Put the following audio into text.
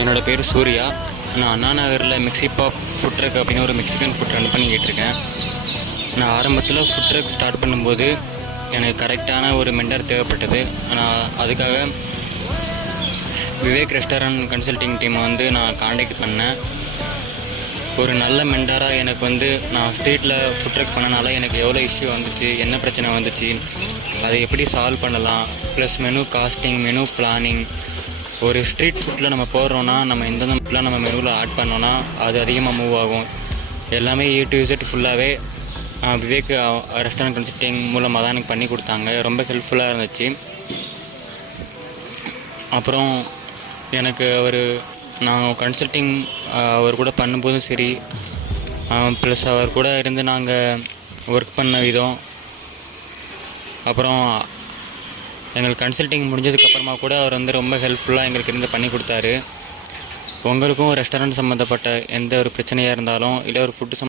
என்னோடய பேர் சூர்யா. நான் அண்ணா நகரில் மெக்சிபாப் ஃபுட் ட்ரக் அப்படின்னு ஒரு மெக்சிகன் ஃபுட் ரன் பண்ணிக்கிட்டுருக்கேன். நான் ஆரம்பத்தில் ஃபுட் ட்ரக் ஸ்டார்ட் பண்ணும்போது எனக்கு கரெக்டான ஒரு மெண்டர் தேவைப்பட்டது. நான் அதுக்காக விவேக் ரெஸ்டாரண்ட் கன்சல்டிங் டீமை நான் காண்டாக்ட் பண்ணேன். ஒரு நல்ல மெண்டராக எனக்கு நான் ஸ்ட்ரீட்டில் ஃபுட் ட்ரக் பண்ணனால எனக்கு எவ்வளோ இஷ்யூ வந்துச்சு, என்ன பிரச்சனை வந்துச்சு, அதை எப்படி சால்வ் பண்ணலாம், plus menu costing, menu planning. ஒரு ஸ்ட்ரீட் ஃபுட்டில் நம்ம போடுறோன்னா நம்ம எந்தெந்த ஃபுட்டில் நம்ம மெனுவில் ஆட் பண்ணோன்னா அது அதிகமாக மூவ் ஆகும். எல்லாமே A to Z ஃபுல்லாகவே விவேக் ரெஸ்டாரண்ட் கன்சல்டிங் மூலமாக தான் எனக்கு பண்ணி கொடுத்தாங்க. ரொம்ப ஹெல்ப்ஃபுல்லாக இருந்துச்சு. அப்புறம் எனக்கு நான் கன்சல்டிங் அவர் கூட பண்ணும்போதும் சரி, ப்ளஸ் அவர் கூட இருந்து நாங்கள் ஒர்க் பண்ண விதம், அப்புறம் எங்களுக்கு கன்சல்டிங் முடிஞ்சதுக்கப்புறமா கூட அவர் ரொம்ப ஹெல்ப்ஃபுல்லாக எங்களுக்கு இருந்து பண்ணி கொடுத்தாரு. உங்களுக்கும் ரெஸ்டாரண்ட் சம்மந்தப்பட்ட எந்த ஒரு பிரச்சனையாக இருந்தாலும் இல்லை ஒரு ஃபுட்டு